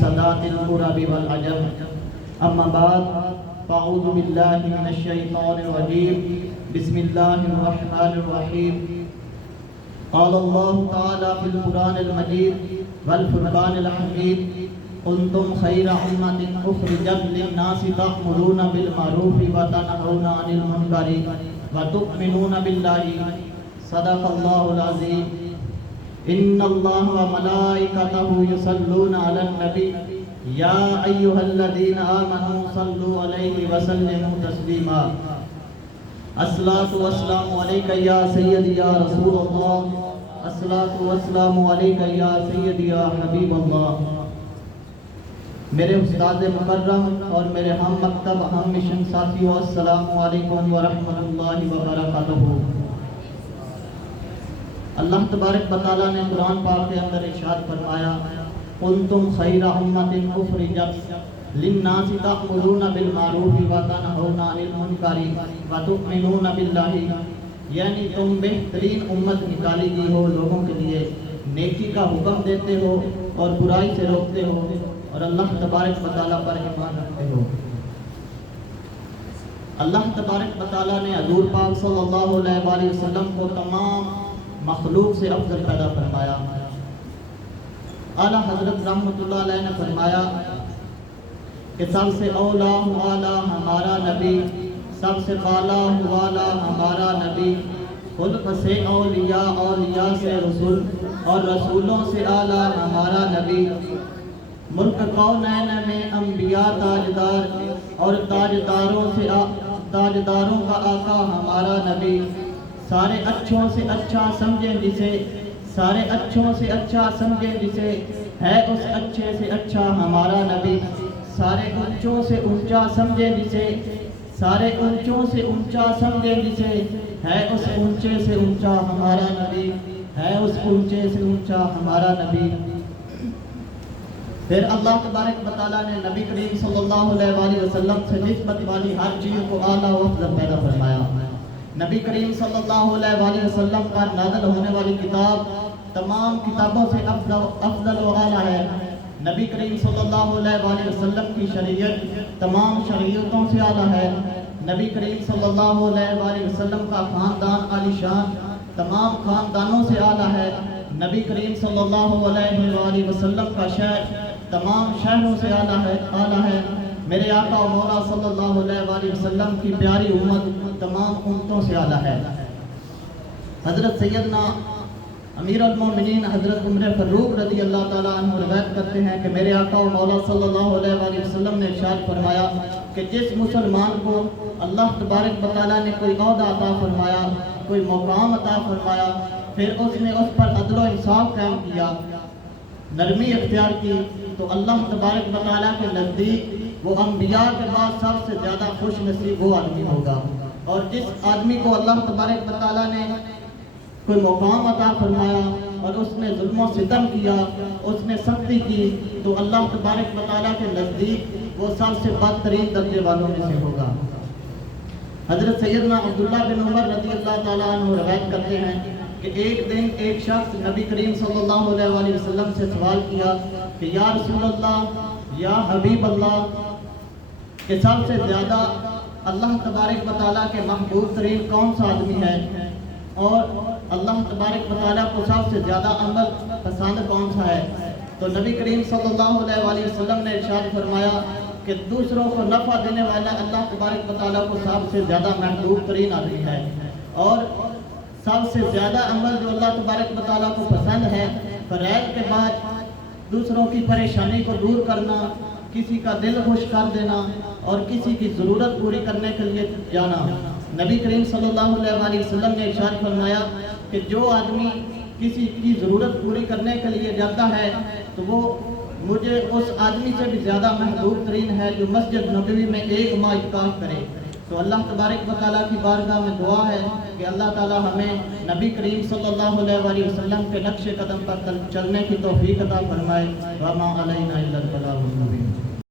صلاة القرب والعجم اما بعد فاعوذ باللہ من الشیطان الرجیم بسم اللہ الرحمن الرحیم قال اللہ تعالی فی القرآن المجید والفرقان الحمید کنتم خیر امۃ اخرجت للناس تأمرون بالمعروف وتنہون عن المنکر وتؤمنون باللہ صدق اللہ العظیم ان اللہ وملائکتہ یصلون علی النبی یا ایہا الذین آمنوا صلوا علیہ وسلموا تسلیما الصلاۃ والسلام علیک یا سیدی یا رسول اللہ الصلاۃ والسلام علیک یا سیدی یا حبیب اللہ۔ میرے استاد مکرم اور میرے ہم مکتب ہم مشن ساتھیوں، السلام علیکم ورحمۃ اللہ وبرکاتہ۔ اللہ تبارک و تعالیٰ نے قرآن پاک کے اندر ارشاد فرمایا کنتم خیر امۃ اخرجت للناس تأمرون بالمعروف وتنہون عن المنکر وتؤمنون باللہ، یعنی تم بہترین امت نکالی گئی ہو، لوگوں کے لیے نیکی کا حکم دیتے ہو اور برائی سے روکتے ہو اور اللہ تبارک و تعالیٰ پر ایمان رکھتے ہو۔ اللہ تبارک و تعالیٰ نے حضور پاک صلی اللہ علیہ وآلہ وسلم کو تمام مخلوق سے افضل پیدا فرمایا۔ اعلیٰ حضرت رحمۃ اللہ علیہ نے فرمایا کہ سب سے اولا والا ہمارا نبی، سب سے بالا والا ہمارا نبی، خلق سے اولیاء، اولیاء سے رسول اور رسولوں سے اعلیٰ ہمارا نبی، ملک کونین میں انبیاء تاجدار اور تاجداروں کا آقا ہمارا نبی، سارے اچھوں سے اچھا سمجھیں جسے، سارے اچھوں سے اچھا سمجھیں جسے، ہے اس اچھے سے اچھا ہمارا نبی، سارے اونچوں سے اونچا سمجھیں جسے، سارے اونچوں سے اونچا سمجھیں جسے، ہے اس اونچے سے اونچا ہمارا نبی، ہے اس اونچے سے اونچا ہمارا نبی۔ پھر اللہ تبارک و تعالیٰ نے نبی کریم صلی اللہ علیہ وآلہ وسلم سے نسبت والی ہر چیز کو اعلیٰ و افضل پیدا فرمایا۔ نبی کریم صلی اللہ علیہ وآلہ وسلم پر نازل ہونے والی کتاب تمام کتابوں سے افضل و اعلیٰ ہے۔ نبی کریم صلی اللہ علیہ وآلہ وسلم کی شریعت تمام شریعتوں سے اعلیٰ ہے۔ نبی کریم صلی اللہ علیہ وآلہ وسلم کا خاندان عالی شان تمام خاندانوں سے اعلیٰ ہے۔ نبی کریم صلی اللہ علیہ وآلہ وسلم کا شہر تمام شہروں سے اعلیٰ ہے۔ میرے آقا و مولا صلی اللہ علیہ وآلہ وسلم کی پیاری امت تمام امتوں سے اعلیٰ ہے۔ حضرت سیدنا امیر المومنین حضرت عمر فاروق رضی اللہ تعالیٰ عنہ روایت کرتے ہیں کہ میرے آقا و مولا صلی اللہ علیہ وآلہ وسلم نے ارشاد فرمایا کہ جس مسلمان کو اللہ تبارک و تعالیٰ نے کوئی عہدہ عطا فرمایا، کوئی مقام عطا فرمایا، پھر اس نے اس پر عدل و انصاف قائم کیا، نرمی اختیار کی، تو اللہ تبارک و تعالیٰ کے نزدیک وہ انبیاء کے بعد سب سے زیادہ خوش نصیب وہ آدمی ہوگا۔ اور جس آدمی کو اللہ تبارک و تعالیٰ نے کوئی مقام عطا فرمایا اور اس نے ظلم و ستم کیا، اس نے سختی کی، تو اللہ تبارک و تعالیٰ کے نزدیک وہ سب سے بدترین درجے والوں میں سے ہوگا۔ حضرت سیدنا عبداللہ بن عمر رضی اللہ تعالیٰ عنہ روایت کرتے ہیں کہ ایک دن ایک شخص نبی کریم صلی اللہ علیہ وآلہ وسلم سے سوال کیا کہ یا رسول اللہ، یا حبیب اللہ، کہ سب سے زیادہ اللہ تبارک و تعالیٰ کے محبوب ترین کون سا آدمی ہے، اور اللہ تبارک و تعالیٰ کو سب سے زیادہ عمل پسند کون سا ہے؟ تو نبی کریم صلی اللہ علیہ وآلہ وسلم نے ارشاد فرمایا کہ دوسروں کو نفع دینے والا اللہ تبارک و تعالیٰ کو سب سے زیادہ محبوب ترین آدمی ہے، اور سب سے زیادہ عمل جو اللہ تبارک و تعالیٰ کو پسند ہے، فرائض کے بعد دوسروں کی پریشانی کو دور کرنا، کسی کا دل خوش کر دینا اور کسی کی ضرورت پوری کرنے کے لیے جانا۔ نبی کریم صلی اللہ علیہ وآلہ وسلم نے ارشاد فرمایا کہ جو آدمی کسی کی ضرورت پوری کرنے کے لیے جاتا ہے تو وہ مجھے اس آدمی سے بھی زیادہ محبوب ترین ہے جو مسجد نبوی میں ایک ماہ اعتکاف کرے۔ تو اللہ تبارک و تعالیٰ کی بارگاہ میں دعا ہے کہ اللہ تعالیٰ ہمیں نبی کریم صلی اللہ علیہ وآلہ وسلم کے نقش قدم پر چلنے کی توفیق عطا فرمائے۔ وما علینا الا البلاغ المبین۔